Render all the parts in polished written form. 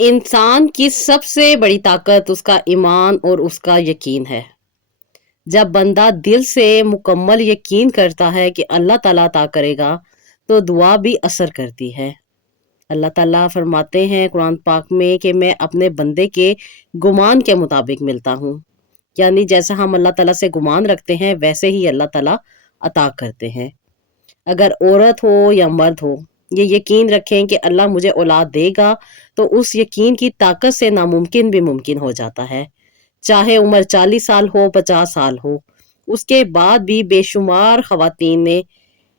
इंसान की सबसे बड़ी ताकत उसका ईमान और उसका यकीन है। जब बंदा दिल से मुकम्मल यकीन करता है कि अल्लाह ताला अता करेगा, तो दुआ भी असर करती है। अल्लाह ताला फरमाते हैं कुरान पाक में कि मैं अपने बंदे के गुमान के मुताबिक मिलता हूँ। यानी जैसा हम अल्लाह ताला से गुमान रखते हैं, वैसे ही अल्लाह ताला अता करते हैं। अगर औरत हो या मर्द हो, ये यकीन रखें कि अल्लाह मुझे औलाद देगा, तो उस यकीन की ताकत से नामुमकिन भी मुमकिन हो जाता है। चाहे उम्र 40 साल हो, 50 साल हो, उसके बाद भी बेशुमार खवातीन ने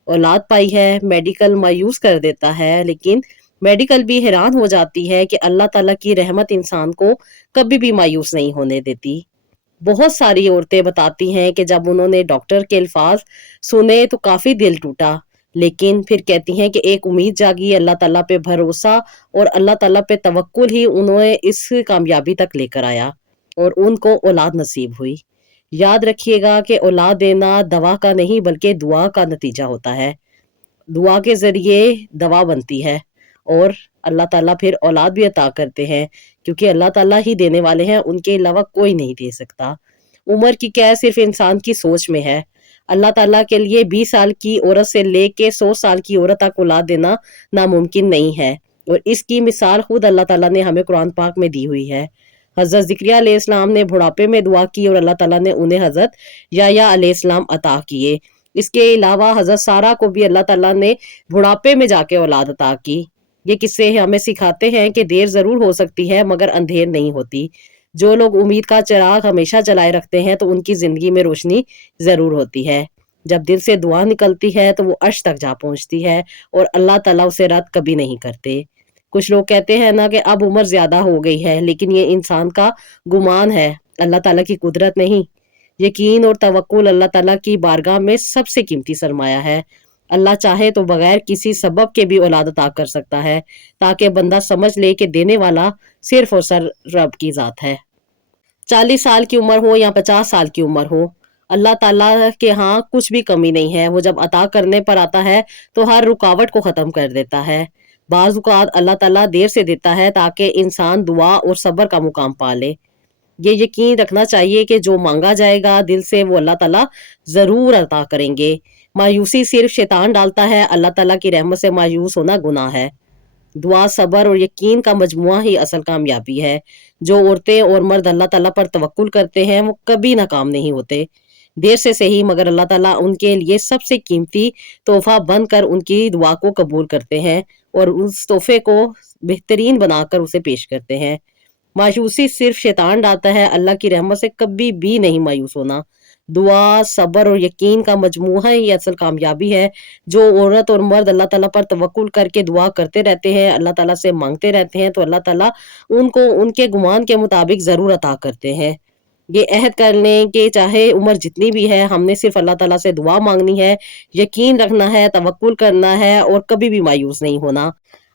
औलाद पाई है। मेडिकल मायूस कर देता है, लेकिन मेडिकल भी हैरान हो जाती है कि अल्लाह ताला की रहमत इंसान को कभी भी मायूस नहीं होने देती। बहुत सारी औरतें बताती हैं कि जब उन्होंने डॉक्टर के अल्फाज सुने तो काफी दिल टूटा, लेकिन फिर कहती हैं कि एक उम्मीद जागी, अल्लाह ताला पे भरोसा और अल्लाह ताला पे तवक्कुल ही उन्हें इस कामयाबी तक लेकर आया और उनको औलाद नसीब हुई। याद रखिएगा कि औलाद देना दवा का नहीं बल्कि दुआ का नतीजा होता है। दुआ के ज़रिए दवा बनती है और अल्लाह ताला फिर औलाद भी अता करते हैं, क्योंकि अल्लाह ताला ही देने वाले हैं, उनके अलावा कोई नहीं दे सकता। उम्र की कैद सिर्फ़ इंसान की सोच में है। अल्लाह ताला के लिए 20 साल की औरत से लेके 100 साल की औरत तक औलाद देना नामुमकिन नहीं है और इसकी मिसाल खुद अल्लाह ताला ने हमें कुरान पाक में दी हुई है। हज़रत ज़िकरिया अलैहिस्सलाम ने बुढ़ापे में दुआ की और अल्लाह ताला ने उन्हें हज़रत याह्या अलैहिस्सलाम अता किए। इसके अलावा हज़रत सारा को भी अल्लाह ताला ने बुढ़ापे में जाके औलाद अता की। ये किस्से हमें सिखाते हैं कि देर ज़रूर हो सकती है मगर अंधेर नहीं होती। जो लोग उम्मीद का चिराग हमेशा जलाए रखते हैं तो उनकी ज़िंदगी में रोशनी ज़रूर होती है। जब दिल से दुआ निकलती है तो वो अर्श तक जा पहुँचती है और अल्लाह ताला उसे रद्द कभी नहीं करते। कुछ लोग कहते हैं ना कि अब उम्र ज़्यादा हो गई है, लेकिन ये इंसान का गुमान है, अल्लाह ताला की कुदरत नहीं। यकीन और तवक्कुल अल्लाह ताला की बारगाह में सबसे कीमती सरमाया है। अल्लाह चाहे तो बगैर किसी सबब के भी औलाद अता कर सकता है, ताकि बंदा समझ ले कि देने वाला सिर्फ और सिर्फ रब की ज़ात है। 40 साल की उम्र हो या 50 साल की उम्र हो, अल्लाह ताला के यहाँ कुछ भी कमी नहीं है। वो जब अता करने पर आता है, तो हर रुकावट को ख़त्म कर देता है। बाज़ औक़ात अल्लाह ताला देर से देता है ताकि इंसान दुआ और सब्र का मुकाम पा ले। ये यकीन रखना चाहिए कि जो मांगा जाएगा दिल से वो अल्लाह ताला ज़रूर अता करेंगे। मायूसी सिर्फ शैतान डालता है, अल्लाह ताला की रहमत से मायूस होना गुनाह है। दुआ, सब्र और यकीन का मजमुआ ही असल कामयाबी है। जो औरतें और मर्द अल्लाह ताला पर तवक्कुल करते हैं, वो कभी नाकाम नहीं होते। देर से सही मगर अल्लाह ताला उनके लिए सबसे कीमती तोहफ़ा बनकर उनकी दुआ को कबूल करते हैं और उस तोहफ़े को बेहतरीन बनाकर उसे पेश करते हैं। मायूसी सिर्फ शैतान डालता है, अल्लाह की रहमत से कभी भी नहीं मायूस होना। दुआ, सब्र और यकीन का मजमूआ ही असल कामयाबी है। जो औरत और मर्द अल्लाह ताला पर तवक्कुल करके दुआ करते रहते हैं, अल्लाह ताला से माँगते रहते हैं, तो अल्लाह ताला उनको उनके गुमान के मुताबिक ज़रूर अता करते हैं। ये अहद कर लें कि चाहे उम्र जितनी भी है, हमने सिर्फ अल्लाह ताला से दुआ माँगनी है, यकीन रखना है, तवक्कुल करना है और कभी भी मायूस नहीं होना।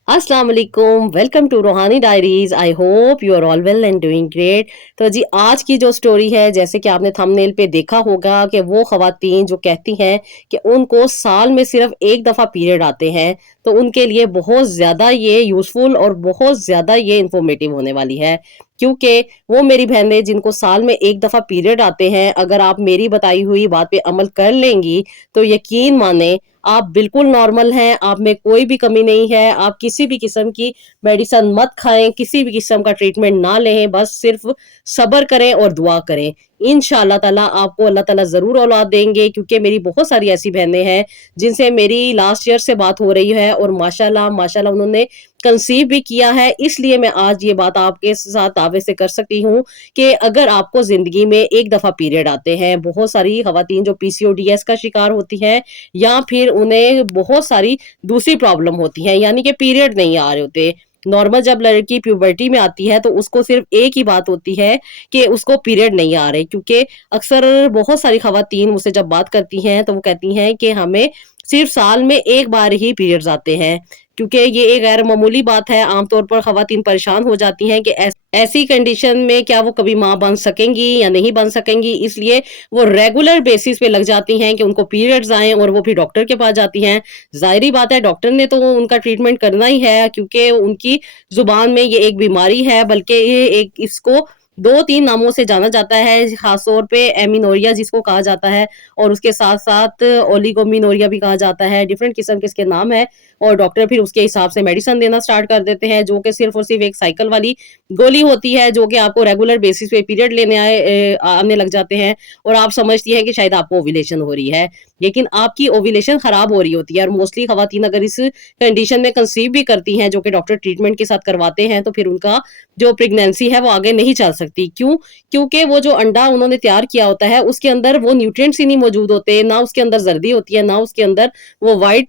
अस्सलाम वालेकुम, welcome to Roohani Diaries. I hope you are all well and doing great. तो जी आज की जो स्टोरी है, जैसे कि आपने थंबनेल पे देखा होगा कि वो खवातीन जो कहती हैं कि उनको साल में सिर्फ एक दफ़ा पीरियड आते हैं, तो उनके लिए बहुत ज़्यादा ये यूज़फुल और बहुत ज़्यादा ये इन्फॉर्मेटिव होने वाली है, क्योंकि वो मेरी बहनें जिनको साल में एक दफ़ा पीरियड आते हैं, अगर आप मेरी बताई हुई बात पे अमल कर लेंगी, तो यकीन माने आप बिल्कुल नॉर्मल हैं, आप में कोई भी कमी नहीं है, आप किसी भी किस्म की मेडिसिन मत खाएँ, किसी भी किस्म का ट्रीटमेंट ना लें, बस सिर्फ़ सब्र करें और दुआ करें। इंशाअल्लाह ताला आपको अल्लाह ताला ज़रूर औलाद देंगे, क्योंकि मेरी बहुत सारी ऐसी बहनें हैं, जिनसे मेरी लास्ट ईयर से बात हो रही है और माशाअल्लाह, माशाअल्लाह उन्होंने कंसीव भी किया है। इसलिए मैं आज ये बात आपके साथ दावे से कर सकती हूँ कि अगर आपको ज़िंदगी में एक दफ़ा पीरियड आते हैं, बहुत सारी ख़वातीन जो पीसीओडीएस का शिकार होती हैं या फिर उन्हें बहुत सारी दूसरी प्रॉब्लम होती है, यानी कि पीरियड नहीं आ रहे होते। नॉर्मल जब लड़की प्यूबर्टी में आती है तो उसको सिर्फ एक ही बात होती है कि उसको पीरियड नहीं आ रहे, क्योंकि अक्सर बहुत सारी खवातीन मुझसे जब बात करती हैं तो वो कहती हैं कि हमें सिर्फ साल में एक बार ही पीरियड्स आते हैं, क्योंकि ये एक गैर मामूली बात है। आमतौर पर खवातीन परेशान हो जाती हैं कि ऐसी कंडीशन में क्या वो कभी माँ बन सकेंगी या नहीं बन सकेंगी, इसलिए वो रेगुलर बेसिस पे लग जाती हैं कि उनको पीरियड्स आएँ और वो फिर डॉक्टर के पास जाती हैं। ज़ाहिर-सी बात है डॉक्टर ने तो उनका ट्रीटमेंट करना ही है क्योंकि उनकी ज़ुबान में ये एक बीमारी है, बल्कि ये एक इसको 2-3 नामों से जाना जाता है, ख़ास तौर पे एमीनोरिया जिसको कहा जाता है और उसके साथ-साथ ओलिगोमिनोरिया भी कहा जाता है, डिफरेंट किस्म के इसके नाम हैं और डॉक्टर फिर उसके हिसाब से मेडिसिन देना स्टार्ट कर देते हैं, जो कि सिर्फ़ और सिर्फ़ एक साइकिल वाली गोली होती है जो कि आपको रेगुलर बेसिस पे पीरियड लेने आने लग जाते हैं और आप समझती हैं कि शायद आपको ओव्यूलेशन हो रही है, लेकिन आपकी ओव्यूलेशन खराब हो रही होती है और मोस्टली खवातीन अगर इस कंडीशन में कंसीव भी करती हैं जो कि डॉक्टर ट्रीटमेंट के साथ करवाते हैं तो फिर उनका जो प्रेगनेंसी है वो आगे नहीं चल सकती। क्यों? क्योंकि वो जो अंडा उन्होंने तैयार किया होता है उसके अंदर वो न्यूट्रिएंट्स ही नहीं मौजूद होते, ना उसके अंदर जर्दी होती है, ना उसके अंदर वो व्हाइट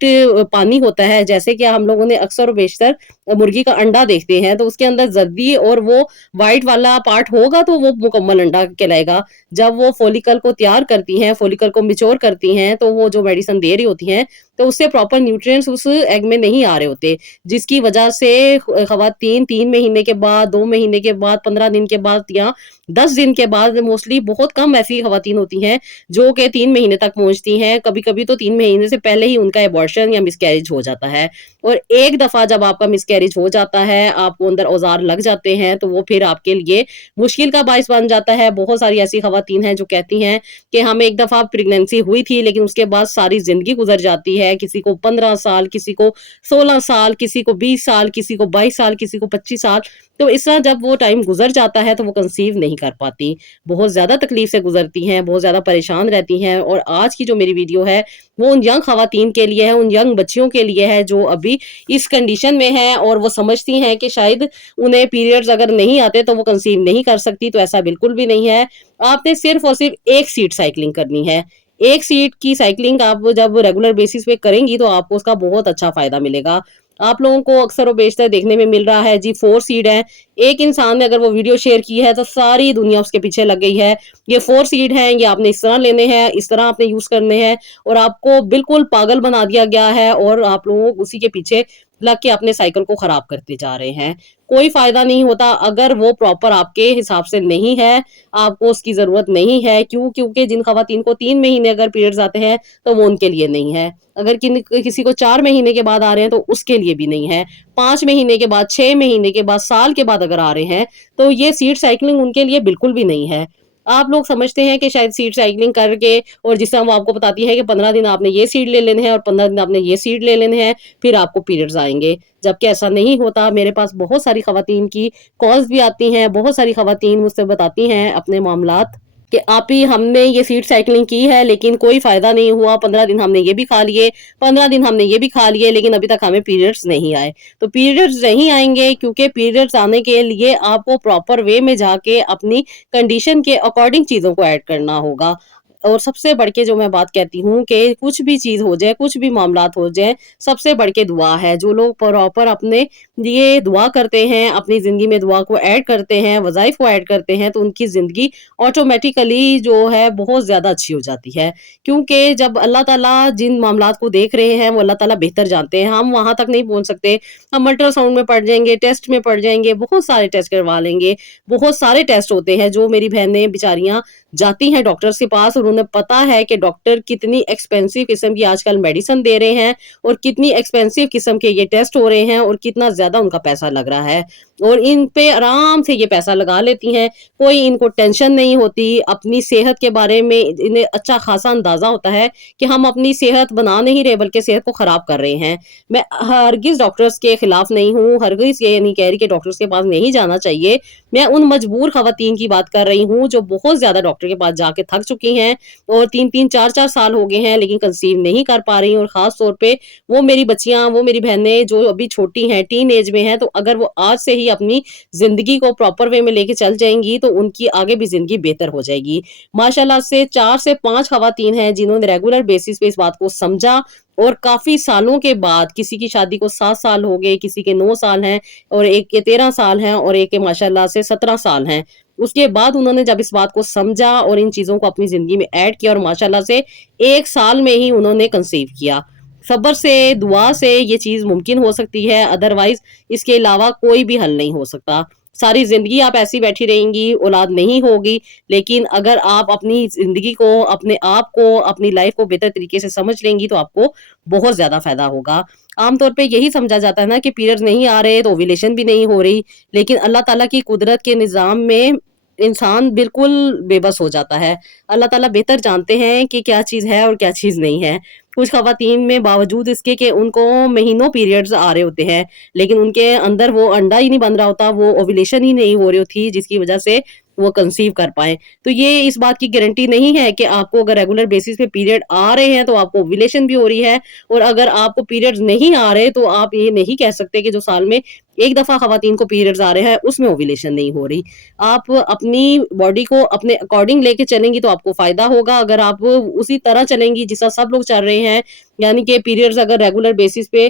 पानी होता है। जैसे कि हम लोगों ने अक्सर और बेशतर मुर्गी का अंडा देखते हैं तो उसके अंदर जर्दी और वो व्हाइट वाला पार्ट होगा तो वो मुकम्मल अंडा कहलाएगा। जब वो फॉलिकल को तैयार करती हैं, फॉलिकल को मैच्योर करती हैं तो वो जो मेडिसिन दे रही होती हैं तो उससे प्रॉपर न्यूट्रिएंट्स उस एग में नहीं आ रहे होते, जिसकी वजह से खवातीन 3 महीने के बाद, 2 महीने के बाद, 15 दिन के बाद या 10 दिन के बाद, मोस्टली बहुत कम ऐसी खवातीन होती हैं जो कि 3 महीने तक पहुँचती हैं। कभी-कभी तो 3 महीने से पहले ही उनका एबॉर्शन या मिसकैरेज हो जाता है और एक दफ़ा जब आपका मिसकैरेज हो जाता है, आपको अंदर औज़ार लग जाते हैं, तो वो फिर आपके लिए मुश्किल का बाइस बन जाता है। बहुत सारी ऐसी खवातीन हैं जो कहती हैं कि हमें एक दफ़ा प्रेगनेंसी हुई थी, लेकिन उसके बाद सारी ज़िंदगी गुज़र जाती है। किसी को 15 साल, किसी को 16 साल, किसी को 20 साल, किसी को 22 साल, किसी को 25 साल। तो इस तरह जब वो टाइम गुज़र जाता है, तो वो कंसीव नहीं कर पाती। बहुत ज़्यादा तकलीफ़ से गुज़रती हैं, बहुत ज़्यादा परेशान रहती हैं और आज की जो मेरी वीडियो है, वो उन यंग खवातीन के लिए है, उन यंग बच्चियों के लिए है जो अभी इस कंडीशन में हैं और वो समझती हैं कि शायद उन्हें पीरियड्स अगर नहीं आते, तो वो कंसीव नहीं कर सकती, तो ऐसा बिल्कुल भी नहीं है। आपने सिर्फ़ और सिर्फ़ 1 सीड साइक्लिंग करनी है। 1 सीड की साइक्लिंग आप जब रेगुलर बेसिस पे करेंगी, तो आपको उसका बहुत अच्छा फ़ायदा मिलेगा। आप लोगों को अक्सर और बेशतर देखने में मिल रहा है जी 4 सीड हैं। एक इंसान ने अगर वो वीडियो शेयर की है, तो सारी दुनिया उसके पीछे लग गई है। ये 4 सीड हैं, ये आपने इस तरह लेने हैं, इस तरह आपने यूज़ करने हैं और आपको बिल्कुल पागल बना दिया गया है और आप लोगों को उसी के पीछे लग के अपने साइकिल को खराब करते जा रहे हैं। कोई फ़ायदा नहीं होता अगर वो प्रॉपर आपके हिसाब से नहीं है, आपको उसकी ज़रूरत नहीं है। क्यों? क्योंकि जिन खवातीन को 3 महीने अगर पीरियड्स आते हैं, तो वो उनके लिए नहीं है। अगर किसी को 4 महीने के बाद आ रहे हैं, तो उसके लिए भी नहीं है। 5 महीने के बाद, 6 महीने के बाद, साल के बाद अगर आ रहे हैं, तो ये सीड साइक्लिंग उनके लिए बिल्कुल भी नहीं है। आप लोग समझते हैं कि शायद सीड साइक्लिंग करके और जिस तरह वो आपको बताती है कि 15 दिन आपने ये सीड ले लेने हैं और 15 दिन आपने ये सीड ले लेने हैं, फिर आपको पीरियड्स आएँगे। जबकि ऐसा नहीं होता। मेरे पास बहुत सारी खवातीन की कॉल्स भी आती हैं, बहुत सारी खवातीन मुझसे बताती हैं अपने मामलात कि आपी हमने ये सीड साइक्लिंग की है लेकिन कोई फ़ायदा नहीं हुआ, 15 दिन हमने ये भी खा लिए, 15 दिन हमने ये भी खा लिए लेकिन अभी तक हमें पीरियड्स नहीं आए। तो पीरियड्स नहीं आएँगे क्योंकि पीरियड्स आने के लिए आपको प्रॉपर वे में जाके अपनी कंडीशन के अकॉर्डिंग चीज़ों को ऐड करना होगा। और सबसे बढ़ के जो मैं बात कहती हूँ कि कुछ भी चीज़ हो जाए, कुछ भी मामलात हो जाएँ, सबसे बढ़ के दुआ है। जो लोग प्रॉपर अपने लिए दुआ करते हैं, अपनी ज़िंदगी में दुआ को ऐड करते हैं, वज़ाइफ को ऐड करते हैं, तो उनकी ज़िंदगी ऑटोमैटिकली जो है बहुत ज़्यादा अच्छी हो जाती है। क्योंकि जब अल्लाह ताला जिन मामलात को देख रहे हैं, वो अल्लाह ताला बेहतर जानते हैं। हम वहाँ तक नहीं पहुँच सकते। हम अल्ट्रासाउंड में पड़ जाएँगे, टेस्ट में पड़ जाएँगे, बहुत सारे टेस्ट करवा लेंगे। बहुत सारे टेस्ट होते हैं जो मेरी बहनें बेचारियाँ जाती हैं डॉक्टर्स के पास और उन्हें पता है कि डॉक्टर कितनी एक्सपेंसिव किस्म की आजकल मेडिसिन दे रहे हैं और कितनी एक्सपेंसिव किस्म के ये टेस्ट हो रहे हैं और कितना ज़्यादा उनका पैसा लग रहा है और इन पे आराम से ये पैसा लगा लेती हैं। कोई इनको टेंशन नहीं होती। अपनी सेहत के बारे में इन्हें अच्छा खासा अंदाज़ा होता है कि हम अपनी सेहत बना नहीं रहे बल्कि सेहत को ख़राब कर रहे हैं। मैं हरगिज़ डॉक्टर्स के खिलाफ नहीं हूँ, हरगिज़ ये नहीं कह रही कि डॉक्टर्स के पास नहीं जाना चाहिए। मैं उन मजबूर खवातीन की बात कर रही हूँ जो बहुत ज़्यादा डॉक्टर के पास जाके थक चुकी हैं और 3-3 4-4 साल हो गए हैं लेकिन कंसीव नहीं कर पा रही और ख़ास तौर पे वो मेरी बच्चियाँ, वो मेरी बहनें जो अभी छोटी हैं, टीन एज में हैं, तो अगर वो आज से ही अपनी ज़िंदगी को प्रॉपर वे में लेके चल जाएँगी तो उनकी आगे भी ज़िंदगी बेहतर हो जाएगी। माशाल्लाह से 4 से 5 खवातीन हैं जिन्होंने रेगुलर बेसिस पे इस बात को समझा और काफ़ी सालों के बाद किसी की शादी को 7 साल हो गए, किसी के 9 साल हैं और एक के 13 साल हैं और एक के माशाल्लाह से 17 साल हैं। उसके बाद उन्होंने जब इस बात को समझा और इन चीज़ों को अपनी ज़िंदगी में ऐड किया और माशाल्लाह से 1 साल में ही उन्होंने कंसीव किया। صبر سے، دعا سے یہ چیز ممکن ہو سکتی ہے، ادروائز اس کے علاوہ کوئی بھی حل نہیں ہو سکتا۔ ساری زندگی آپ ایسی بیٹھی رہیں گی، اولاد نہیں ہوگی، لیکن اگر آپ اپنی زندگی کو، اپنے آپ کو، اپنی لائف کو بہتر طریقے سے سمجھ لیں گی تو آپ کو بہت زیادہ فائدہ ہوگا۔ عام طور پہ یہی سمجھا جاتا ہے نا کہ پیریڈز نہیں آ رہے تو اوویلیشن بھی نہیں ہو رہی، لیکن اللہ تعالیٰ کی قدرت کے نظام میں انسان بالکل بے بس ہو جاتا ہے۔ اللہ تعالیٰ بہتر جانتے ہیں کہ کیا چیز ہے اور کیا چیز نہیں ہے۔ کچھ خواتین میں باوجود اس کے کہ ان کو مہینوں پیریڈز آ رہے ہوتے ہیں، لیکن ان کے اندر وہ انڈا ہی نہیں بن رہا ہوتا، وہ اوویلیشن ہی نہیں ہو رہی ہوتی، جس کی وجہ سے وہ کنسیو کر پائیں۔ تو یہ اس بات کی گارنٹی نہیں ہے کہ آپ کو اگر ریگولر بیسس پہ پیریڈ آ رہے ہیں تو آپ کو اوویلیشن بھی ہو رہی ہے، اور اگر آپ کو پیریڈز نہیں آ رہے تو آپ یہ نہیں کہہ سکتے کہ جو سال میں ایک دفعہ خواتین کو پیریڈز آ رہے ہیں اس میں اوویلیشن نہیں ہو رہی۔ آپ اپنی باڈی کو اپنے اکارڈنگ لے کے چلیں گی تو آپ کو فائدہ ہوگا۔ اگر آپ اسی طرح چلیں گی جس طرح سب لوگ چل رہے ہیں، یعنی کہ پیریڈز اگر ریگولر بیسس پہ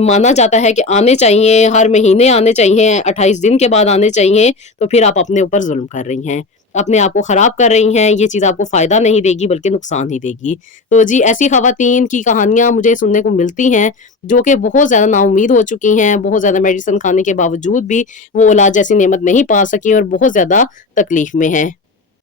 مانا جاتا ہے کہ آنے چاہیے، ہر مہینے آنے چاہیے، 28 دن کے بعد آنے چاہیے، تو پھر آپ اپنے اوپر ظلم کر رہی ہیں، اپنے آپ کو خراب کر رہی ہیں۔ یہ چیز آپ کو فائدہ نہیں دے گی بلکہ نقصان ہی دے گی۔ تو جی ایسی خواتین کی کہانیاں مجھے سننے کو ملتی ہیں جو کہ بہت زیادہ نا امید ہو چکی ہیں، بہت زیادہ میڈیسن کھانے کے باوجود بھی وہ اولاد جیسی نعمت نہیں پا سکی اور بہت زیادہ تکلیف میں ہیں۔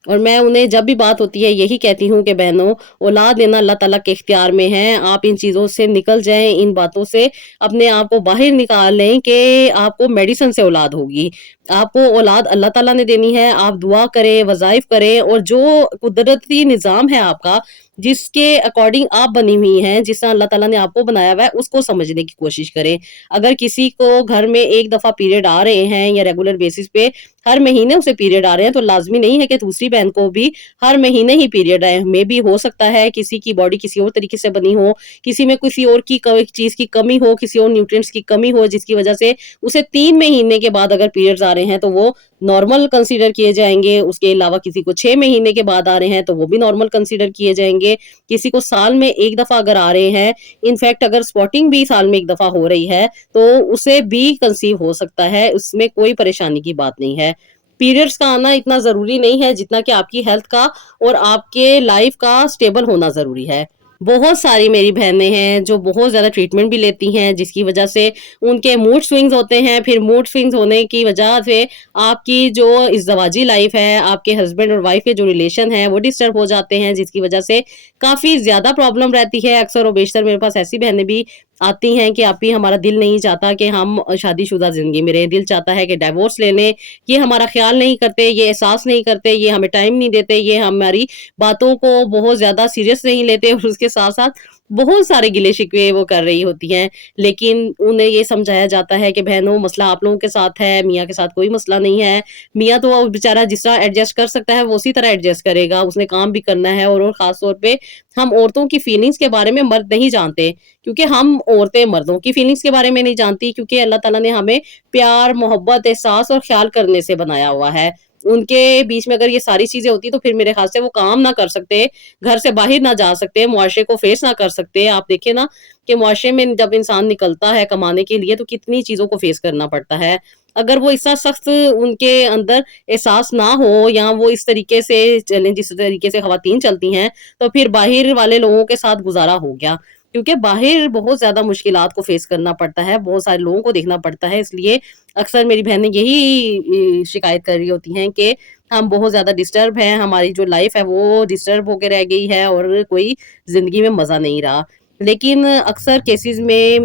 اور میں انہیں جب بھی بات ہوتی ہے یہی کہتی ہوں کہ بہنوں، اولاد لینا اللہ تعالیٰ کے اختیار میں ہے، آپ ان چیزوں سے نکل جائیں، ان باتوں سے اپنے آپ کو باہر نکال لیں کہ آپ کو میڈیسن سے اولاد ہوگی۔ آپ کو اولاد اللہ تعالیٰ نے دینی ہے، آپ دعا کریں، وظائف کریں، اور جو قدرتی نظام ہے آپ کا، جس کے اکارڈنگ آپ بنی ہوئی ہیں، جس طرح اللہ تعالیٰ نے آپ کو بنایا ہوا ہے، اس کو سمجھنے کی کوشش کریں۔ اگر کسی کو گھر میں ایک دفعہ پیریڈ آ رہے ہیں یا ریگولر بیسس پہ ہر مہینے اسے پیریڈ آ رہے ہیں، تو لازمی نہیں ہے کہ دوسری بہن کو بھی ہر مہینے ہی پیریڈ آئے۔ میں بھی ہو سکتا ہے کسی کی باڈی کسی اور طریقے سے بنی ہو، کسی میں کسی اور کی چیز کی کمی ہو، کسی اور نیوٹرینٹس کی کمی ہو، جس کی وجہ سے اسے 3 مہینے کے بعد اگر پیریڈز آ رہے ہیں تو وہ نارمل کنسیڈر کیے جائیں گے۔ اس کے علاوہ کسی کو 6 مہینے کے بعد آ رہے ہیں تو وہ بھی نارمل کنسیڈر کیے جائیں گے۔ کسی کو سال میں ایک دفعہ اگر آ رہے ہیں، انفیکٹ اگر سپوٹنگ بھی سال میں ایک دفعہ ہو رہی ہے تو اسے بھی کنسیو ہو سکتا ہے، اس میں کوئی پریشانی کی بات نہیں ہے۔ پیریڈز کا آنا اتنا ضروری نہیں ہے جتنا کہ آپ کی ہیلتھ کا اور آپ کے لائف کا سٹیبل ہونا ضروری ہے۔ بہت ساری میری بہنیں ہیں جو بہت زیادہ ٹریٹمنٹ بھی لیتی ہیں، جس کی وجہ سے ان کے موڈ سوئنگز ہوتے ہیں، پھر موڈ سوئنگز ہونے کی وجہ سے آپ کی جو ازدواجی لائف ہے، آپ کے ہسبینڈ اور وائف کے جو ریلیشن ہیں وہ ڈسٹرب ہو جاتے ہیں، جس کی وجہ سے کافی زیادہ پرابلم رہتی ہے۔ اکثر و بیشتر میرے پاس ایسی بہنیں بھی آتی ہیں کہ آپ ہی ہمارا دل نہیں چاہتا کہ ہم شادی شدہ زندگی میں رہیں، دل چاہتا ہے کہ ڈیورس لے لیں، یہ ہمارا خیال نہیں کرتے، یہ احساس نہیں کرتے، یہ ہمیں ٹائم نہیں دیتے، یہ ہماری باتوں کو بہت زیادہ سیریس نہیں لیتے، اور اس کے ساتھ ساتھ بہت سارے گلے شکوے وہ کر رہی ہوتی ہیں۔ لیکن انہیں یہ سمجھایا جاتا ہے کہ بہنوں، مسئلہ آپ لوگوں کے ساتھ ہے، میاں کے ساتھ کوئی مسئلہ نہیں ہے۔ میاں تو بیچارہ جس طرح ایڈجسٹ کر سکتا ہے وہ اسی طرح ایڈجسٹ کرے گا، اس نے کام بھی کرنا ہے۔ اور خاص طور پہ ہم عورتوں کی فیلنگز کے بارے میں مرد نہیں جانتے، کیونکہ ہم عورتیں مردوں کی فیلنگز کے بارے میں نہیں جانتی، کیونکہ اللہ تعالیٰ نے ہمیں پیار، محبت، احساس اور خیال کرنے سے بنایا ہوا ہے۔ ان کے بیچ میں اگر یہ ساری چیزیں ہوتی تو پھر میرے خیال سے وہ کام نہ کر سکتے، گھر سے باہر نہ جا سکتے، معاشرے کو فیس نہ کر سکتے۔ آپ دیکھیں نا کہ معاشرے میں جب انسان نکلتا ہے کمانے کے لیے تو کتنی چیزوں کو فیس کرنا پڑتا ہے۔ اگر وہ اس طرح سخت ان کے اندر احساس نہ ہو، یا وہ اس طریقے سے چلیں جس طریقے سے خواتین چلتی ہیں، تو پھر باہر والے لوگوں کے ساتھ گزارا ہو گیا، کیونکہ باہر بہت زیادہ مشکلات کو فیس کرنا پڑتا ہے، بہت سارے لوگوں کو دیکھنا پڑتا ہے۔ اس لیے اکثر میری بہنیں یہی شکایت کر رہی ہوتی ہیں کہ ہم بہت زیادہ ڈسٹرب ہیں، ہماری جو لائف ہے وہ ڈسٹرب ہو کے رہ گئی ہے اور کوئی زندگی میں مزہ نہیں رہا۔ لیکن اکثر کیسز میں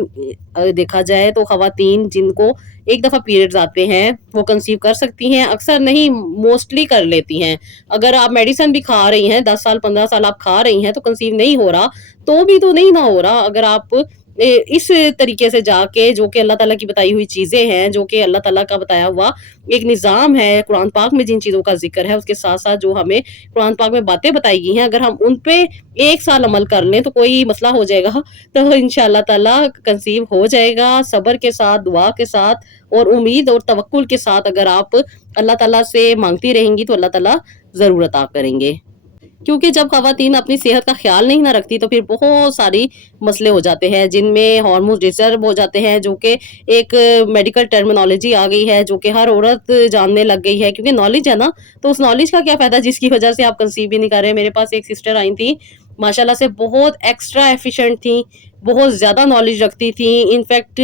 دیکھا جائے تو خواتین جن کو ایک دفعہ پیریڈز آتے ہیں وہ کنسیو کر سکتی ہیں، اکثر نہیں، موسٹلی کر لیتی ہیں۔ اگر آپ میڈیسن بھی کھا رہی ہیں، 10 سال 15 سال آپ کھا رہی ہیں تو کنسیو نہیں ہو رہا، تو بھی تو نہیں نہ ہو رہا۔ اگر آپ اس طریقے سے جا کے، جو کہ اللہ تعالیٰ کی بتائی ہوئی چیزیں ہیں، جو کہ اللہ تعالیٰ کا بتایا ہوا ایک نظام ہے، قرآن پاک میں جن چیزوں کا ذکر ہے، اس کے ساتھ ساتھ جو ہمیں قرآن پاک میں باتیں بتائی گئی ہیں، اگر ہم ان پہ 1 سال عمل کر لیں تو کوئی مسئلہ ہو جائے گا، تو انشاءاللہ تعالیٰ کنسیو ہو جائے گا۔ صبر کے ساتھ، دعا کے ساتھ اور امید اور توکل کے ساتھ اگر آپ اللہ تعالیٰ سے مانگتی رہیں گی تو اللہ تعالیٰ ضرور عطا کریں گے۔ کیونکہ جب خواتین اپنی صحت کا خیال نہیں نہ رکھتی تو پھر بہت ساری مسئلے ہو جاتے ہیں، جن میں ہارمونز ڈسٹرب ہو جاتے ہیں، جو کہ ایک میڈیکل ٹرمینالوجی آ گئی ہے، جو کہ ہر عورت جاننے لگ گئی ہے، کیونکہ نالج ہے نا، تو اس نالج کا کیا فائدہ جس کی وجہ سے آپ کنسیو بھی نہیں کر رہے۔ میرے پاس ایک سسٹر آئی تھی، ماشاءاللہ سے بہت ایکسٹرا ایفیشینٹ تھیں، بہت زیادہ نالج رکھتی تھیں، انفیکٹ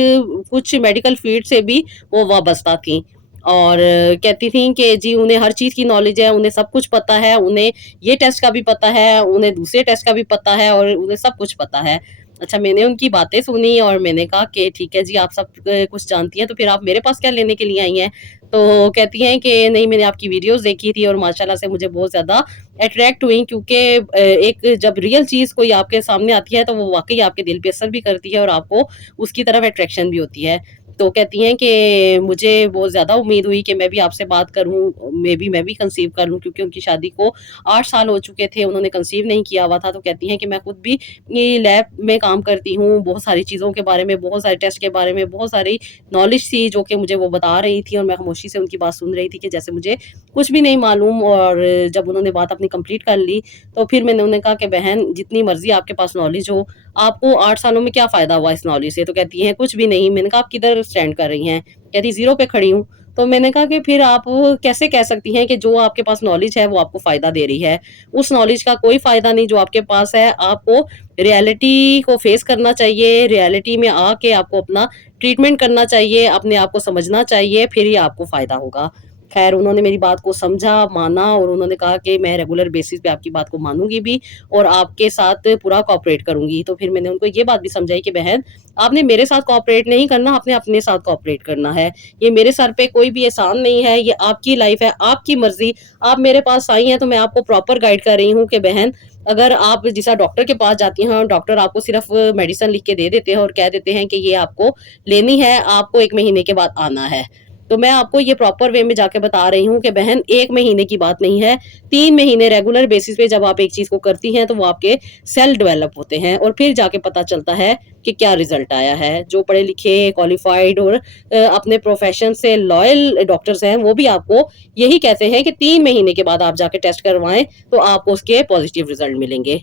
کچھ میڈیکل فیلڈ سے بھی وہ وابستہ تھیں، اور کہتی تھیں کہ جی انہیں ہر چیز کی نالج ہے، انہیں سب کچھ پتہ ہے، انہیں یہ ٹیسٹ کا بھی پتہ ہے، انہیں دوسرے ٹیسٹ کا بھی پتہ ہے، اور انہیں سب کچھ پتہ ہے۔ اچھا، میں نے ان کی باتیں سنی اور میں نے کہا کہ ٹھیک ہے جی، آپ سب کچھ جانتی ہیں تو پھر آپ میرے پاس کیا لینے کے لیے آئی ہیں؟ تو کہتی ہیں کہ نہیں، میں نے آپ کی ویڈیوز دیکھی تھی اور ماشاءاللہ سے مجھے بہت زیادہ اٹریکٹ ہوئی، کیونکہ ایک جب ریئل چیز کوئی آپ کے سامنے آتی ہے تو وہ واقعی آپ کے دل پہ اثر بھی کرتی ہے اور آپ کو اس کی طرف اٹریکشن بھی ہوتی ہے۔ تو کہتی ہیں کہ مجھے بہت زیادہ امید ہوئی کہ میں بھی آپ سے بات کروں، میں بھی کنسیو کر لوں، کیونکہ ان کی شادی کو 8 سال ہو چکے تھے، انہوں نے کنسیو نہیں کیا ہوا تھا۔ تو کہتی ہیں کہ میں خود بھی یہ لیب میں کام کرتی ہوں، بہت ساری چیزوں کے بارے میں، بہت سارے ٹیسٹ کے بارے میں بہت ساری نالج تھی جو کہ مجھے وہ بتا رہی تھی، اور میں خاموشی سے ان کی بات سن رہی تھی کہ جیسے مجھے کچھ بھی نہیں معلوم۔ اور جب انہوں نے بات اپنی کمپلیٹ کر لی تو پھر میں نے انہیں کہا کہ بہن، جتنی مرضی آپ کے پاس نالج ہو، آپ کو 8 سالوں میں کیا فائدہ ہوا اس نالج سے؟ تو کہتی ہیں کچھ بھی نہیں۔ میں نے کہا آپ کدھر اسٹینڈ کر رہی ہیں؟ کہتی 0 پہ کھڑی ہوں۔ تو میں نے کہا کہ پھر آپ کیسے کہہ سکتی ہیں کہ جو آپ کے پاس نالج ہے وہ آپ کو فائدہ دے رہی ہے؟ اس نالج کا کوئی فائدہ نہیں جو آپ کے پاس ہے۔ آپ کو ریالٹی کو فیس کرنا چاہیے، ریالٹی میں آ کے آپ کو اپنا ٹریٹمنٹ کرنا چاہیے، اپنے آپ کو سمجھنا چاہیے، پھر ہی آپ کو فائدہ ہوگا۔ خیر، انہوں نے میری بات کو سمجھا، مانا، اور انہوں نے کہا کہ میں ریگولر بیسس پہ آپ کی بات کو مانوں گی بھی اور آپ کے ساتھ پورا کوآپریٹ کروں گی۔ تو پھر میں نے ان کو یہ بات بھی سمجھائی کہ بہن، آپ نے میرے ساتھ کوآپریٹ نہیں کرنا، آپ نے اپنے ساتھ کوآپریٹ کرنا ہے۔ یہ میرے سر پہ کوئی بھی احسان نہیں ہے، یہ آپ کی لائف ہے، آپ کی مرضی۔ آپ میرے پاس آئی ہیں تو میں آپ کو پراپر گائیڈ کر رہی ہوں کہ بہن، اگر آپ جیسا ڈاکٹر کے پاس جاتی ہیں اور ڈاکٹر آپ کو صرف میڈیسن لکھ کے دے دیتے ہیں اور کہہ دیتے ہیں کہ یہ آپ کو لینی ہے، آپ کو 1 مہینے کے بعد آنا ہے، تو میں آپ کو یہ پراپر وے میں جا کے بتا رہی ہوں کہ بہن، 1 مہینے کی بات نہیں ہے، 3 مہینے ریگولر بیسس پہ جب آپ ایک چیز کو کرتی ہیں تو وہ آپ کے سیل ڈیولپ ہوتے ہیں، اور پھر جا کے پتا چلتا ہے کہ کیا ریزلٹ آیا ہے۔ جو پڑھے لکھے، کوالیفائڈ اور اپنے پروفیشن سے لائل ڈاکٹرز ہیں، وہ بھی آپ کو یہی کہتے ہیں کہ 3 مہینے کے بعد آپ جا کے ٹیسٹ کروائیں تو آپ کو اس کے پازیٹیو ریزلٹ ملیں گے۔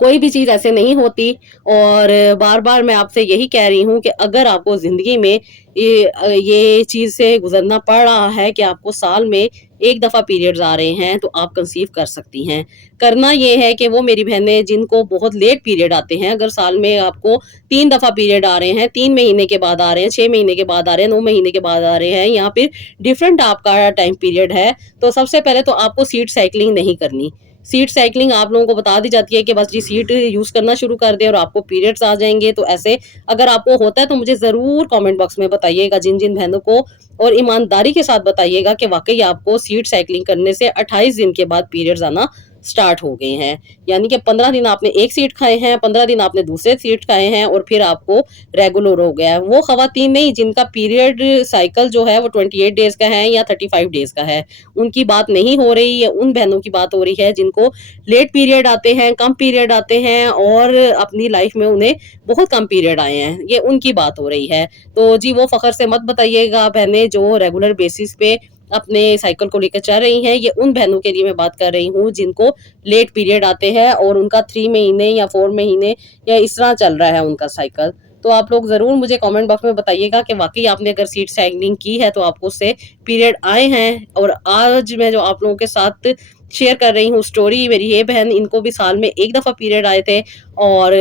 کوئی بھی چیز ایسے نہیں ہوتی، اور بار بار میں آپ سے یہی کہہ رہی ہوں کہ اگر آپ کو زندگی میں یہ چیز سے گزرنا پڑ رہا ہے کہ آپ کو سال میں 1 دفعہ پیریڈز آ رہے ہیں تو آپ کنسیو کر سکتی ہیں۔ کرنا یہ ہے کہ وہ میری بہنیں جن کو بہت لیٹ پیریڈ آتے ہیں، اگر سال میں آپ کو 3 دفعہ پیریڈ آ رہے ہیں، 3 مہینے کے بعد آ رہے ہیں، 6 مہینے کے بعد آ رہے ہیں، 9 مہینے کے بعد آ رہے ہیں، یا پھر ڈیفرنٹ آپ کا ٹائم پیریڈ ہے، تو سب سے پہلے تو آپ کو سیٹ سائیکلنگ نہیں کرنی۔ سیٹ سائیکلنگ آپ لوگوں کو بتا دی جاتی ہے کہ بس جی سیٹ یوز کرنا شروع کر دیں اور آپ کو پیریڈز آ جائیں گے۔ تو ایسے اگر آپ کو ہوتا ہے تو مجھے ضرور کامنٹ باکس میں بتائیے گا، جن جن بہنوں کو، اور ایمانداری کے ساتھ بتائیے گا کہ واقعی آپ کو سیٹ سائیکلنگ کرنے سے 28 دن کے بعد پیریڈز آنا سٹارٹ ہو گئے ہیں، یعنی کہ 15 دن آپ نے ایک سیٹ کھائے ہیں، 15 دن آپ نے دوسرے سیٹ کھائے ہیں، اور پھر آپ کو ریگولر ہو گیا ہے۔ وہ خواتین نہیں جن کا پیریڈ سائیکل جو ہے وہ 28 ڈیز کا ہے یا 35 ڈیز کا ہے، ان کی بات نہیں ہو رہی ہے، ان بہنوں کی بات ہو رہی ہے جن کو لیٹ پیریڈ آتے ہیں، کم پیریڈ آتے ہیں، اور اپنی لائف میں انہیں بہت کم پیریڈ آئے ہیں، یہ ان کی بات ہو رہی ہے۔ تو جی وہ فخر سے مت بتائیے گا بہنیں جو ریگولر بیسس پہ اپنے سائیکل کو لے کر چل رہی ہیں، یہ ان بہنوں کے لیے میں بات کر رہی ہوں جن کو لیٹ پیریڈ آتے ہیں اور ان کا 3 مہینے یا 4 مہینے یا اس طرح چل رہا ہے ان کا سائیکل۔ تو آپ لوگ ضرور مجھے کامنٹ باکس میں بتائیے گا کہ واقعی آپ نے اگر سیٹ سائیکلنگ کی ہے تو آپ کو اس سے پیریڈ آئے ہیں۔ اور آج میں جو آپ لوگوں کے ساتھ شیئر کر رہی ہوں سٹوری، میری یہ بہن، ان کو بھی سال میں 1 دفعہ پیریڈ آئے تھے، اور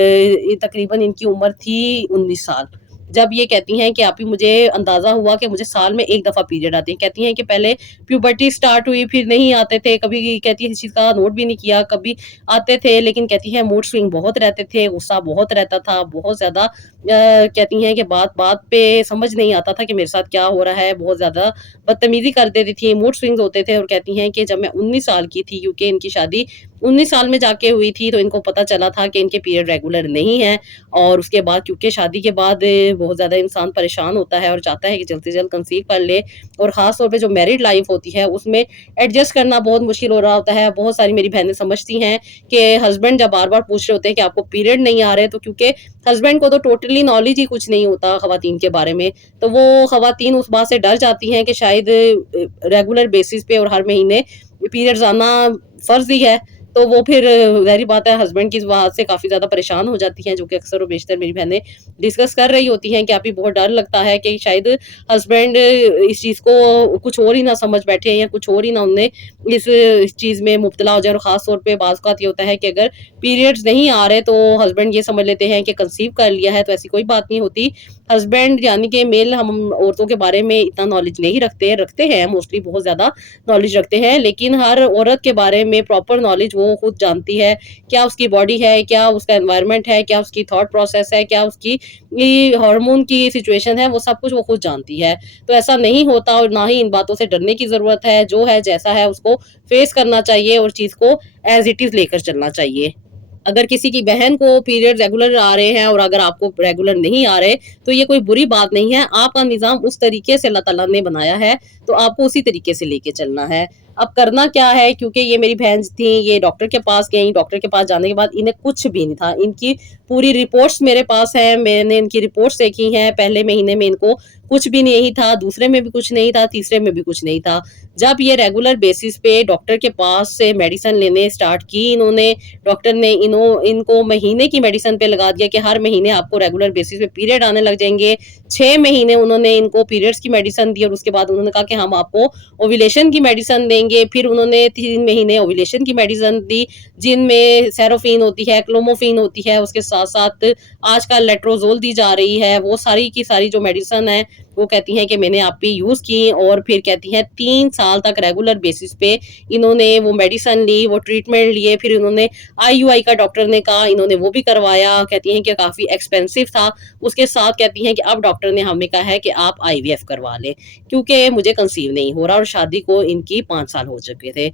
تقریباً ان کی عمر تھی 19 سال، جب یہ کہتی ہیں کہ آپ ہی مجھے اندازہ ہوا کہ مجھے سال میں 1 دفعہ پیریڈ آتے ہیں۔ کہتی ہیں کہ پہلے پیوبرٹی سٹارٹ ہوئی، پھر نہیں آتے تھے، کبھی کہتی ہے اس چیز کا نوٹ بھی نہیں کیا، کبھی آتے تھے، لیکن کہتی ہے موڈ سوئنگ بہت رہتے تھے، غصہ بہت رہتا تھا، بہت زیادہ کہتی ہیں کہ بات بات پہ سمجھ نہیں آتا تھا کہ میرے ساتھ کیا ہو رہا ہے، بہت زیادہ بدتمیزی کر دیتی تھی، موڈ سوئنگز ہوتے تھے۔ اور کہتی ہیں کہ جب میں 19 سال کی تھی، کیونکہ ان کی شادی 19 سال میں جا کے ہوئی تھی، تو ان کو پتا چلا تھا کہ ان کے پیریڈ ریگولر نہیں ہے، اور اس کے بعد کیونکہ شادی کے بعد بہت زیادہ انسان پریشان ہوتا ہے اور چاہتا ہے کہ جلد سے جلد کنسیو کر لے، اور خاص طور پہ جو میرڈ لائف ہوتی ہے اس میں ایڈجسٹ کرنا بہت مشکل ہو رہا ہوتا ہے۔ بہت ساری میری بہنیں سمجھتی ہیں کہ ہسبینڈ جب بار بار پوچھ رہے ہوتے ہیں کہ آپ کو پیریڈ نہیں آ رہے، تو کیونکہ ہسبینڈ کو تو ٹوٹلی نالج ہی کچھ نہیں ہوتا خواتین کے بارے میں، تو وہ خواتین اس بات سے ڈر جاتی ہیں کہ شاید ریگولر بیسس پہ اور ہر مہینے پیریڈز آنا فرض ہی ہے، تو وہ پھر ظاہری بات ہے ہسبینڈ کی بات سے کافی زیادہ پریشان ہو جاتی ہیں، جو کہ اکثر و بیشتر میری بہنیں ڈسکس کر رہی ہوتی ہیں کہ آپ ہی بہت ڈر لگتا ہے کہ شاید ہسبینڈ اس چیز کو کچھ اور ہی نہ سمجھ بیٹھے یا کچھ اور ہی نہ انہیں اس چیز میں مبتلا ہو جائے، اور خاص طور پہ بعض اوقات یہ ہوتا ہے کہ اگر پیریڈز نہیں آ رہے تو ہسبینڈ یہ سمجھ لیتے ہیں کہ کنسیو کر لیا ہے، تو ایسی کوئی بات نہیں ہوتی۔ ہسبینڈ یعنی کہ میل ہم عورتوں کے بارے میں اتنا نالج نہیں رکھتے ہیں، موسٹلی بہت زیادہ نالج رکھتے ہیں، لیکن ہر عورت کے بارے میں پراپر نالج وہ خود جانتی ہے، کیا اس کی باڈی ہے، کیا اس کا انوائرمنٹ ہے، کیا اس کی تھاٹ پروسیس ہے، کیا اس کی ہارمون کی سچویشن ہے، وہ سب کچھ وہ خود جانتی ہے۔ تو ایسا نہیں ہوتا، اور نہ ہی ان باتوں سے ڈرنے کی ضرورت ہے، جو ہے جیسا ہے اس کو فیس کرنا چاہیے اور چیز کو ایز اٹ از لے کر چلنا چاہیے۔ اگر کسی کی بہن کو پیریڈ ریگولر آ رہے ہیں اور اگر آپ کو ریگولر نہیں آ رہے تو یہ کوئی بری بات نہیں ہے، آپ کا نظام اس طریقے سے اللہ تعالیٰ نے بنایا ہے تو آپ کو اسی طریقے سے لے کے چلنا ہے۔ اب کرنا کیا ہے، کیونکہ یہ میری بہن تھیں، یہ ڈاکٹر کے پاس گئیں، ڈاکٹر کے پاس جانے کے بعد انہیں کچھ بھی نہیں تھا، ان کی پوری رپورٹس میرے پاس ہیں، میں نے ان کی رپورٹس دیکھی ہیں، پہلے مہینے میں ان کو کچھ بھی نہیں تھا، دوسرے میں بھی کچھ نہیں تھا، تیسرے میں بھی کچھ نہیں تھا۔ جب یہ ریگولر بیسس پہ ڈاکٹر کے پاس سے میڈیسن لینے سٹارٹ کی انہوں نے، ڈاکٹر نے ان کو مہینے کی میڈیسن پہ لگا دیا کہ ہر مہینے آپ کو ریگولر بیسس پہ پیریڈ آنے لگ جائیں گے۔ 6 مہینے انہوں نے ان کو پیریڈز کی میڈیسن دی، اور اس کے بعد انہوں نے کہا کہ ہم آپ کو اوویلیشن کی میڈیسن دیں گے۔ پھر انہوں نے 3 مہینے اوویلیشن کی میڈیسن دی، جن میں سیروفین ہوتی ہے، کلوموفین ہوتی ہے، اس کے ساتھ ساتھ آج کل لیٹروزول دی جا رہی ہے۔ وہ ساری کی ساری جو میڈیسن ہے وہ کہتی ہیں کہ میں نے آپ پہ یوز کی، اور پھر کہتی ہیں 3 سال تک ریگولر بیسس پہ انہوں نے وہ میڈیسن لی، وہ ٹریٹمنٹ لیے۔ پھر انہوں نے IUI کا ڈاکٹر نے کہا، انہوں نے وہ بھی کروایا، کہتی ہیں کہ کافی ایکسپینسو تھا۔ اس کے ساتھ کہتی ہیں کہ اب ڈاکٹر نے ہمیں کہا ہے کہ آپ IVF کروا لیں، کیونکہ مجھے کنسیو نہیں ہو رہا، اور شادی کو ان کی 5 سال ہو چکے تھے۔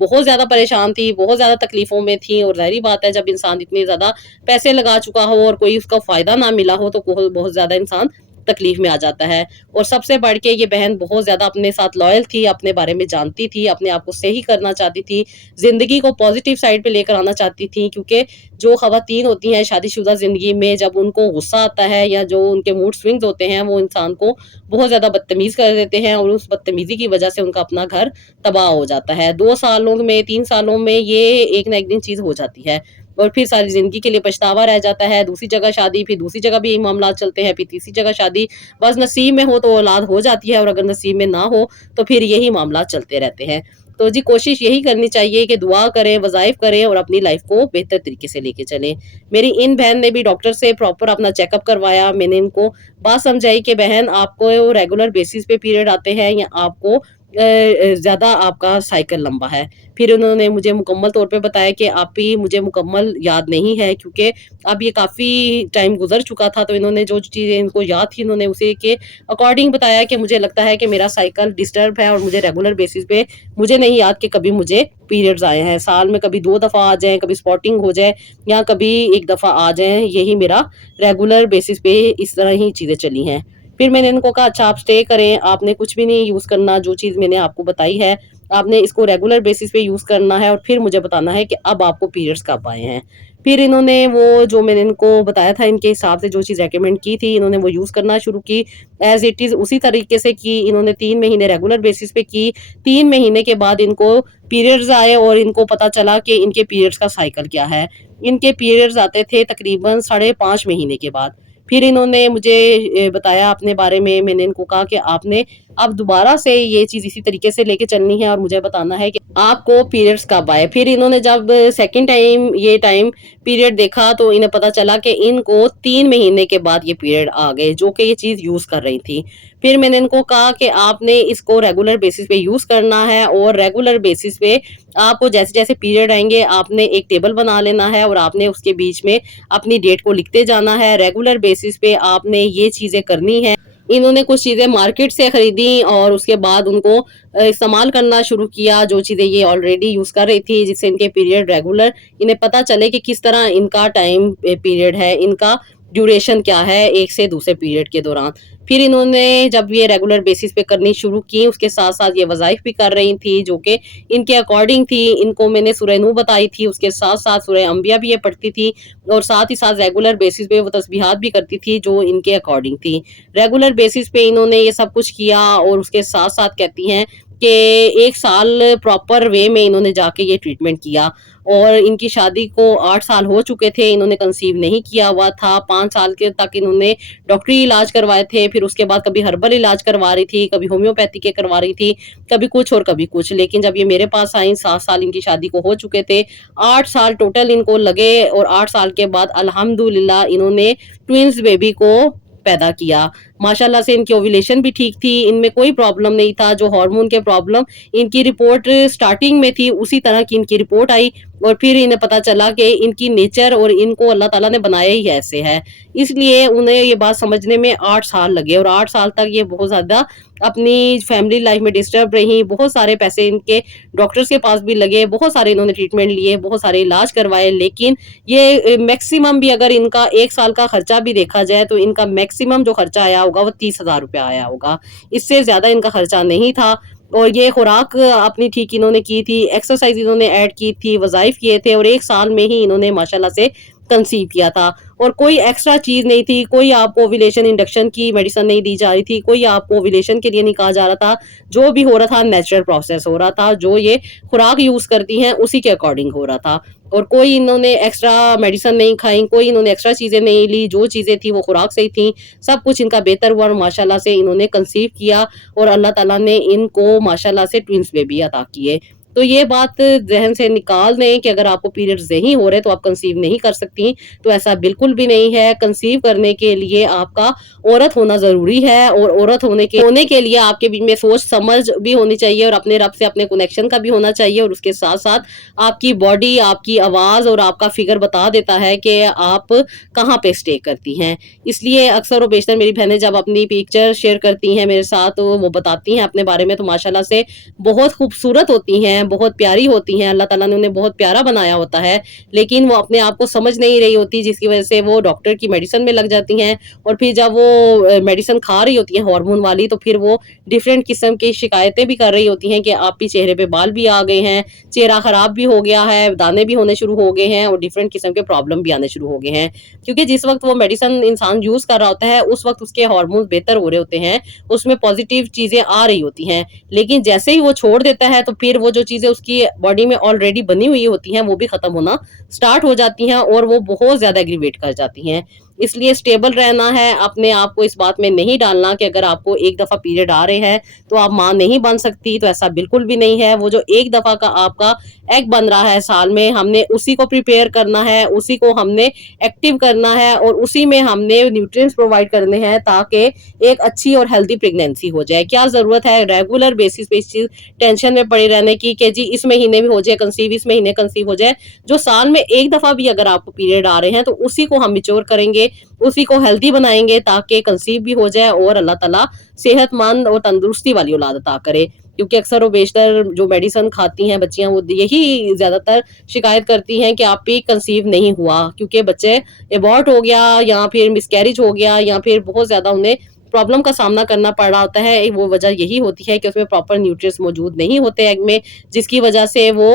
بہت زیادہ پریشان تھی، بہت زیادہ تکلیفوں میں تھی، اور ظاہری بات ہے جب انسان اتنے زیادہ پیسے لگا چکا ہو اور کوئی اس کا فائدہ نہ ملا ہو تو بہت زیادہ انسان تکلیف میں آ جاتا ہے۔ اور سب سے بڑھ کے یہ بہن بہت زیادہ اپنے ساتھ لائل تھی، اپنے بارے میں جانتی تھی، اپنے آپ کو صحیح کرنا چاہتی تھی، زندگی کو پازیٹیو سائڈ پہ لے کر آنا چاہتی تھی، کیونکہ جو خواتین ہوتی ہیں شادی شدہ زندگی میں، جب ان کو غصہ آتا ہے یا جو ان کے موڈ سوئنگز ہوتے ہیں، وہ انسان کو بہت زیادہ بدتمیز کر دیتے ہیں، اور اس بدتمیزی کی وجہ سے ان کا اپنا گھر تباہ ہو جاتا ہے۔ 2 سالوں میں 3 سالوں میں یہ ایک نہ ایک دن چیز ہو جاتی ہے، اور پھر ساری زندگی کے لیے پچھتاوا رہ جاتا ہے۔ دوسری جگہ شادی، پھر دوسری جگہ بھی معاملات چلتے ہیں، پھر تیسری جگہ شادی، بس نصیب میں ہو تو اولاد ہو جاتی ہے، اور اگر نصیب میں نہ ہو تو پھر یہی معاملات چلتے رہتے ہیں۔ تو جی کوشش یہی کرنی چاہیے کہ دعا کریں، وظائف کریں، اور اپنی لائف کو بہتر طریقے سے لے کے چلیں۔ میری ان بہن نے بھی ڈاکٹر سے پراپر اپنا چیک اپ کروایا، میں نے ان کو بات سمجھائی کہ بہن آپ کو ریگولر بیسس پہ پیریڈ آتے ہیں یا آپ کو زیادہ آپ کا سائیکل لمبا ہے۔ پھر انہوں نے مجھے مکمل طور پہ بتایا کہ آپ ہی مجھے مکمل یاد نہیں ہے، کیونکہ اب یہ کافی ٹائم گزر چکا تھا، تو انہوں نے جو چیزیں ان کو یاد تھی انہوں نے اسی کے اکارڈنگ بتایا کہ مجھے لگتا ہے کہ میرا سائیکل ڈسٹرب ہے، اور مجھے ریگولر بیسس پہ مجھے نہیں یاد کہ کبھی مجھے پیریڈز آئے ہیں، سال میں کبھی 2 دفعہ آ جائیں، کبھی سپاٹنگ ہو جائے، یا کبھی 1 دفعہ آ جائیں، یہی میرا ریگولر بیسس پہ اس طرح ہی چیزیں چلی ہیں۔ پھر میں نے ان کو کہا اچھا آپ اسٹے کریں، آپ نے کچھ بھی نہیں یوز کرنا، جو چیز میں نے آپ کو بتائی ہے آپ نے اس کو ریگولر بیسس پہ یوز کرنا ہے، اور پھر مجھے بتانا ہے کہ اب آپ کو پیریڈز کب آئے ہیں۔ پھر انہوں نے وہ جو میں نے ان کو بتایا تھا ان کے حساب سے جو چیز ریکمینڈ کی تھی، انہوں نے وہ یوز کرنا شروع کی، ایز اٹ از اسی طریقے سے کی۔ انہوں نے 3 مہینے ریگولر بیسس پہ کی، 3 مہینے کے بعد ان کو پیریڈز آئے، اور ان کو پتا چلا کہ ان کے پیریڈز کا سائیکل کیا ہے۔ ان کے پیریڈز آتے تھے تقریباً 5.5 مہینے کے بعد۔ پھر انہوں نے مجھے بتایا اپنے بارے میں نے ان کو کہا کہ آپ نے اب دوبارہ سے یہ چیز اسی طریقے سے لے کے چلنی ہے، اور مجھے بتانا ہے کہ آپ کو پیریڈز کب آئے۔ پھر انہوں نے جب سیکنڈ ٹائم یہ ٹائم پیریڈ دیکھا تو انہیں پتا چلا کہ ان کو 3 مہینے کے بعد یہ پیریڈ آ گئے، جو کہ یہ چیز یوز کر رہی تھی۔ پھر میں نے ان کو کہا کہ آپ نے اس کو ریگولر بیسس پہ یوز کرنا ہے، اور ریگولر بیسس پہ آپ کو جیسے جیسے پیریڈ آئیں گے آپ نے ایک ٹیبل بنا لینا ہے، اور آپ نے اس کے بیچ میں اپنی ڈیٹ کو لکھتے جانا ہے۔ ریگولر بیسس پہ آپ نے یہ چیزیں کرنی ہے۔ انہوں نے کچھ چیزیں مارکیٹ سے خریدی، اور اس کے بعد ان کو استعمال کرنا شروع کیا، جو چیزیں یہ آلریڈی یوز کر رہی تھی، جس سے ان کے پیریڈ ریگولر انہیں پتا چلے کہ کس طرح ان کا ٹائم پیریڈ ہے، ان کا ڈیوریشن کیا ہے ایک سے دوسرے پیریڈ کے دوران۔ پھر انہوں نے جب یہ ریگولر بیسس پہ کرنی شروع کی، اس کے ساتھ ساتھ یہ وظائف بھی کر رہی تھی جو کہ ان کے اکارڈنگ تھی۔ ان کو میں نے سورہ نوح بتائی تھی، اس کے ساتھ ساتھ سورہ انبیاء بھی یہ پڑھتی تھی، اور ساتھ ہی ساتھ ریگولر بیسس پہ وہ تسبیحات بھی کرتی تھی جو ان کے اکارڈنگ تھی۔ ریگولر بیسس پہ انہوں نے یہ سب کچھ کیا، اور اس کے ساتھ ساتھ کہتی ہیں کہ 1 साल प्रॉपर वे में इन्होंने जाके ये ट्रीटमेंट किया और इनकी शादी को 8 साल हो चुके थे, इन्होंने कंसीव नहीं किया हुआ था। 5 साल के तक इन्होंने डॉक्टरी इलाज करवाए थे, फिर उसके बाद कभी हर्बल इलाज करवा रही थी, कभी होम्योपैथी के करवा रही थी, कभी कुछ और कभी कुछ। लेकिन जब ये मेरे पास आई, 7 साल इनकी शादी को हो चुके थे, 8 साल टोटल इनको लगे और 8 साल के बाद अल्हम्दुलिल्लाह इन्होंने ट्विन्स बेबी को पैदा किया। माशाल्लाह से इनकी ओव्यूलेशन भी ठीक थी, इनमें कोई प्रॉब्लम नहीं था। जो हार्मोन के प्रॉब्लम इनकी रिपोर्ट स्टार्टिंग में थी, उसी तरह की इनकी रिपोर्ट आई और फिर इन्हें पता चला कि इनकी नेचर और इनको अल्लाह ताला ने बनाया ही ऐसे है। इसलिए उन्हें ये बात समझने में 8 साल लगे और 8 साल तक ये बहुत ज़्यादा अपनी फैमिली लाइफ में डिस्टर्ब रहीं। बहुत सारे पैसे इनके डॉक्टर्स के पास भी लगे, बहुत सारे इन्होंने ट्रीटमेंट लिए, बहुत सारे इलाज करवाए, लेकिन ये मैक्सिमम भी अगर इनका 1 साल का खर्चा भी देखा जाए तो इनका मैक्सिमम जो खर्चा आया होगा वो 30,000 रुपया आया होगा। इससे ज़्यादा इनका खर्चा नहीं था और ये खुराक अपनी ठीक इन्होंने की थी, एक्सरसाइज़ इन्होंने ऐड की थी, वज़ाइफ किए थे और 1 साल में ही इन्होंने माशाल्लाह से कंसीव किया था और कोई एक्स्ट्रा चीज़ नहीं थी, कोई आपको ओव्यूलेशन इंडक्शन की मेडिसिन नहीं दी जा रही थी, कोई आपको ओव्यूलेशन के लिए नहीं कहा जा रहा था। जो भी हो रहा था नेचुरल प्रोसेस हो रहा था, जो ये खुराक यूज़ करती हैं उसी के अकॉर्डिंग हो रहा था और कोई इन्होंने एक्स्ट्रा मेडिसिन नहीं खाई, कोई इन्होंने एक्स्ट्रा चीज़ें नहीं ली, जो चीज़ें थी वो खुराक से ही थी। सब कुछ इनका बेहतर हुआ और माशाल्लाह से इन्होंने कंसीव किया और अल्लाह ताला ने इनको माशाल्लाह से ट्विन्स बेबी अता किए। तो ये बात ज़हन से निकाल दें कि अगर आपको पीरियड्स नहीं हो रहे तो आप कंसीव नहीं कर सकती, तो ऐसा बिल्कुल भी नहीं है। कंसीव करने के लिए आपका औरत होना ज़रूरी है और औरत होने के लिए आपके बीच में सोच समझ भी होनी चाहिए और अपने रब से अपने कनेक्शन का भी होना चाहिए और उसके साथ-साथ आपकी बॉडी, आपकी आवाज़ और आपका फिगर बता देता है कि आप कहाँ पे स्टे करती हैं। इसलिए अक्सर और बेशतर मेरी बहनें जब अपनी पिक्चर शेयर करती हैं मेरे साथ, तो वो बताती हैं अपने बारे में, तो माशाल्लाह से बहुत खूबसूरत होती हैं, बहुत प्यारी होती हैं। अल्लाह ताला ने उन्हें बहुत प्यारा बनाया होता है, लेकिन वो अपने आप को समझ नहीं रही होती, जिसकी वजह से वो डॉक्टर की मेडिसिन में लग जाती हैं और फिर जब वो मेडिसिन खा रही होती हैं हार्मोन वाली, तो फिर वो डिफरेंट किस्म की शिकायतें भी कर रही होती हैं कि आपके चेहरे पे बाल भी आ गए हैं, चेहरा खराब भी हो गया है, दाने भी होने शुरू हो गए हैं और डिफरेंट किस्म के प्रॉब्लम भी आने शुरू हो गए हैं। क्योंकि जिस वक़्त वो मेडिसिन इंसान यूज़ कर रहा होता है, उस वक़्त उसके हार्मोन्स बेहतर हो रहे होते हैं, उसमें पॉजिटिव चीज़ें आ रही होती हैं। लेकिन जैसे ही वो छोड़ देता है, तो फिर वो जो चीज़ें उसकी बॉडी में ऑलरेडी बनी हुई होती हैं, वो भी खत्म होना स्टार्ट हो जाती हैं और वो बहुत ज़्यादा एग्रीवेट कर जाती हैं। इसलिए स्टेबल रहना है, अपने आप को इस बात में नहीं डालना कि अगर आपको एक दफ़ा पीरियड आ रहे हैं, तो आप माँ नहीं बन सकती, तो ऐसा बिल्कुल भी नहीं है। वो जो एक दफ़ा का आपका एग बन रहा है साल में, हमने उसी को प्रिपेयर करना है, उसी को हमने एक्टिव करना है और उसी में हमने न्यूट्रिएंट्स प्रोवाइड करने हैं ताकि एक अच्छी और हेल्दी प्रेगनेंसी हो जाए। क्या ज़रूरत है रेगुलर बेसिस पे इस चीज़ टेंशन में पड़े रहने की कि जी इस महीने में हो जाए कंसीव, इस महीने कंसीव हो जाए। जो साल में एक दफ़ा भी अगर आपको पीरियड आ रहे हैं, तो उसी को हम मैच्योर करेंगे, उसी को हेल्दी बनाएँगे ताकि कंसीव भी हो जाए और अल्लाह ताला सेहतमंद और तंदुरुस्ती वाली औलाद अता करे। क्योंकि अक्सर और बेशतर जो मेडिसिन खाती हैं बच्चियाँ, वो यही ज़्यादातर शिकायत करती हैं कि आप भी कंसीव नहीं हुआ, क्योंकि बच्चे एबॉर्ट हो गया या फिर मिसकैरेज हो गया या फिर बहुत ज़्यादा उन्हें प्रॉब्लम का सामना करना पड़ रहा होता है। वो वजह यही होती है कि उसमें प्रॉपर न्यूट्रिएंट्स मौजूद नहीं होते एग में, जिसकी वजह से वो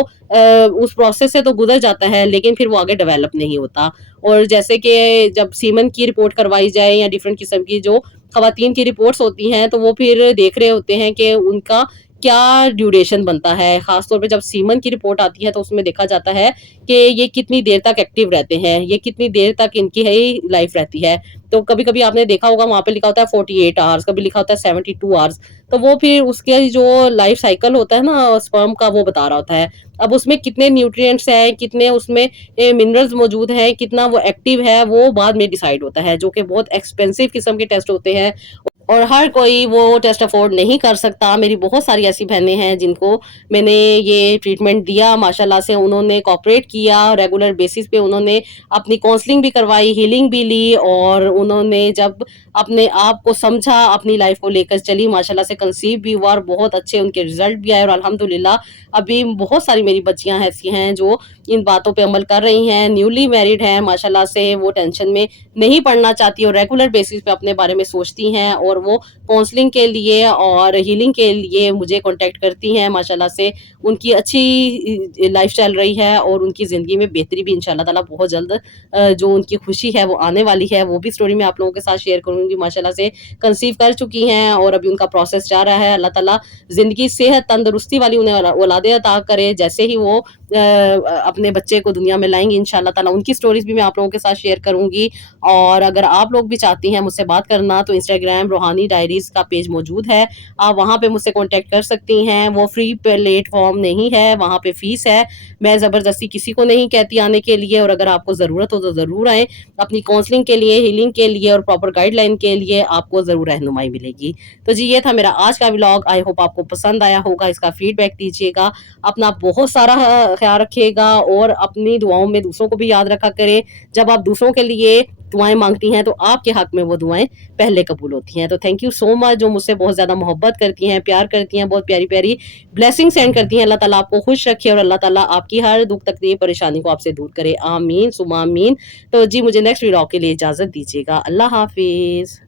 उस प्रोसेस से तो गुजर जाता है, लेकिन फिर वो आगे डेवलप नहीं होता। और जैसे कि जब सीमन की रिपोर्ट करवाई जाए या डिफरेंट किस्म की जो खवातीन की रिपोर्ट्स होती हैं, तो वो फिर देख रहे होते हैं कि उनका क्या ड्यूरेशन बनता है। खास तौर पे जब सीमन की रिपोर्ट आती है, तो उसमें देखा जाता है कि ये कितनी देर तक एक्टिव रहते हैं, ये कितनी देर तक इनकी है लाइफ रहती है। तो कभी-कभी आपने देखा होगा वहाँ पे लिखा होता है 48 आवर्स, कभी लिखा होता है 72 आवर्स। तो वो फिर उसके जो लाइफ साइकिल होता है ना स्पर्म का, वो बता रहा होता है। अब उसमें कितने न्यूट्रिएंट्स हैं, कितने उसमें मिनरल्स मौजूद हैं, कितना वो एक्टिव है, वो बाद में डिसाइड होता है, जो कि बहुत एक्सपेंसिव किस्म के टेस्ट होते हैं और हर कोई वो टेस्ट अफोर्ड नहीं कर सकता। मेरी बहुत सारी ऐसी बहनें हैं जिनको मैंने ये ट्रीटमेंट दिया, माशाल्लाह से उन्होंने कोऑपरेट किया, रेगुलर बेसिस पे उन्होंने अपनी काउंसलिंग भी करवाई, हीलिंग भी ली और उन्होंने जब अपने आप को समझा, अपनी लाइफ को लेकर चली, माशाल्लाह से कंसीव भी हुआ और बहुत अच्छे उनके रिजल्ट भी आए और अल्हम्दुलिल्लाह अभी बहुत सारी मेरी बच्चियां ऐसी हैं जो इन बातों पे अमल कर रही हैं, न्यूली मैरिड हैं, माशाल्लाह से वो टेंशन में नहीं पड़ना चाहती और रेगुलर बेसिस पे अपने बारे में सोचती हैं और اور وہ काउंसलिंग के लिए और हीलिंग के लिए मुझे कांटेक्ट करती हैं। माशाल्लाह से उनकी अच्छी लाइफ चल रही है और उनकी ज़िंदगी में बेहतरी भी इंशाल्लाह ताला बहुत जल्द जो उनकी खुशी है वो आने वाली है, वो भी स्टोरी मैं आप लोगों के साथ शेयर करूँगी। माशाल्लाह से कंसीव कर चुकी हैं और अभी उनका प्रोसेस जा रहा है। अल्लाह ताला ज़िंदगी, सेहत, तंदुरुस्ती वाली उन्हें औलादें अता करे। जैसे ही वो अपने बच्चे को दुनिया में लाएँगी इंशाल्लाह ताला उनकी स्टोरीज़ भी मैं आप लोगों के साथ शेयर करूँगी। और अगर आप लोग भी चाहती हैं मुझसे बात करना तो इंस्टाग्राम रूहानी डायरीज़ का पेज मौजूद है। आप वहाँ पे मुझसे कॉन्टैक्ट कर सकती हैं। वो फ्री प्लेटफ़ॉर्म नहीं है, वहाँ पे फ़ीस है। मैं ज़बरदस्ती किसी को नहीं कहती आने के लिए, और अगर आपको ज़रूरत हो तो ज़रूर आएँ। अपनी काउंसलिंग के लिए, हीलिंग के लिए और प्रॉपर गाइडलाइन के लिए आपको ज़रूर रहनुमाई मिलेगी। तो जी, ये था मेरा आज का व्लॉग। आई होप आपको पसंद आया होगा। इसका फीडबैक दीजिएगा। अपना बहुत सारा ख़्याल रखिएगा और अपनी दुआओं में दूसरों को भी याद रखा करें। जब आप दूसरों के लिए दुआएँ माँगती हैं तो आपके हक़ में वो दुआएँ पहले कबूल होती हैं। तो थैंक यू सो मच जो मुझसे बहुत ज़्यादा मोहब्बत करती हैं, प्यार करती हैं, बहुत प्यारी-प्यारी ब्लेसिंग सेंड करती हैं। अल्लाह ताला आपको खुश रखे और अल्लाह ताला आपकी हर दुःख, तकलीफ़, परेशानी को आपसे दूर करे। आमीन सुम्मा आमीन। तो जी, मुझे नेक्स्ट व्लॉग के लिए इजाज़त दीजिएगा। अल्लाह हाफ़िज़।